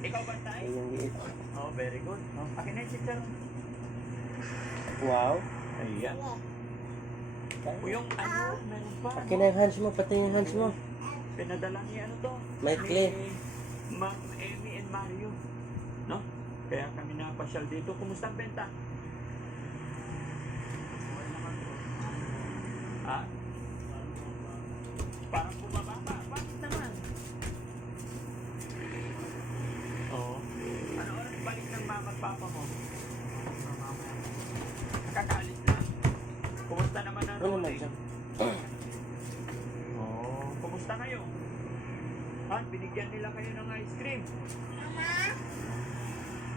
Ikaw ba tayo? Ay, yung liit. Oh, very good. Oh, akin na yung chicharon. Wow. Ayan. O yung ano, meron pa. Akin na yung hands mo, pati yung hands mo. Pinadala niya ano to? May clay. Ni Ma'am Amy and Mario. No? Kaya kami napasyal dito. Kumusta ang benta? Ha? Parang bumababa. Bakit naman? Oo. Ano oras balik ng mama at papa mo? Kakaalis na. Kumusta naman ang Ano naman rolling? siya? Oh, kumusta kayo? Ha? Binigyan nila kayo ng ice cream.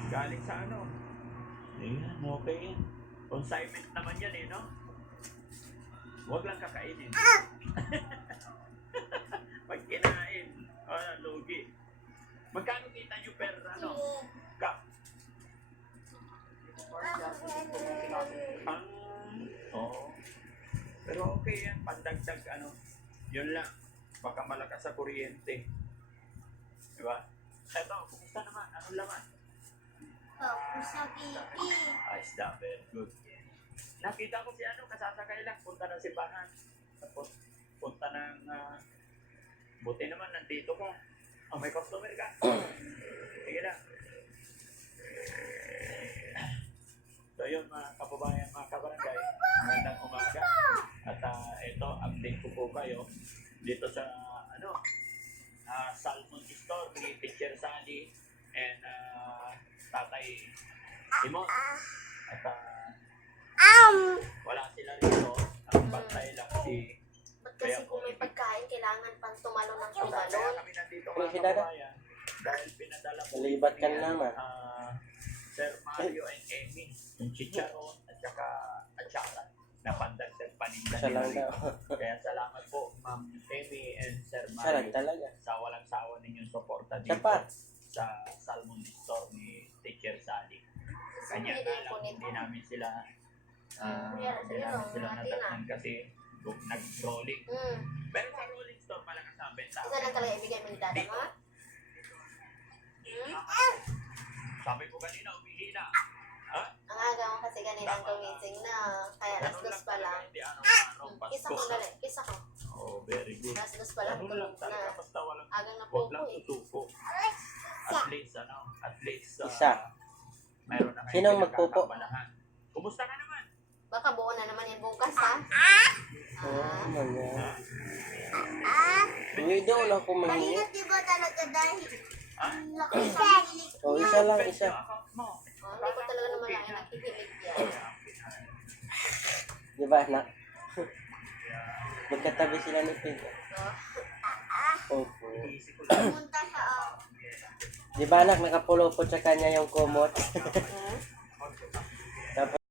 Galing sa ano? Ayan, okay yan. Consignment naman yan eh, no? Huwag lang kakainin. Pag kinain, lugi. Magkano kita nyo per ano? Cup? Oo. Pero okay yan, pandagdag ano. Yun lang. Baka malakas sa kuryente. Diba? Eto, kumusta naman? Anong laman? Ayos na, very good. Nakita ko si ano, kasasakay lang. Punta ng simbahan. Tapos, punta ng... buti naman, nandito ka. Oh, may customer ka. Sige na. So yun, mga kababayan, mga kabarangay. Magandang umaga. At ito, update ko po kayo dito sa ano, Salmon Store ni Teacher Sally and Tatay Simon. At wala sila rito. Ang bantay lang si... Ba't kasi kung may pagkain, kailangan pang tumalo ng tumalo? Kaya kami nandito Ay, mga kababayan. Dahil pinadala po Nalibat ka ni, na naman. Sir Mario and Amy. Yung chicharon at saka atsara na pandagdag paninda Siya lang nila daw. rito. Kaya salamat po Ma'am Amy and Sir Sarap Mario talaga. sa walang sawa ninyong suporta dito Sapat. sa Salmon Store ni Teacher Sally. Kanya Hindi nga po lang, nito. hindi namin sila Kuya, nadatnan kasi nag-rolling. Pero sa rolling store, malakas ang benta. Isa lang talaga ibigay mo ni dada mo? Sabi ko kanina, umihina. Ha? Ang aga mo kasi ganitang gumising na. Kaya alas dos pa lang. Hindi araw-araw, Kisa Pasko. ko dali, kisa ko. Oh, very good. Alas dos pa lang, Ganun lang tulog talaga, na. basta walang Agang na huwag po lang eh. tutupo. At least, Isa. mayroon na kayo Sinong magpupo? pinagkakabalahan. Kumusta ka naman? Baka buo na naman yan bukas ha. Oh, mga. Ah. Hindi daw lang kumahingi. di ba talaga dahil Ha? laki sa hilig? Oh, isa lang, Pwede isa. yung account mo. Hindi ko talaga naman lang nakikilig yan. Di ba, anak? Magkatabi sila ni Pig. Opo. Pumunta siya Di ba, anak, nakapulupot sa kanya yung kumot?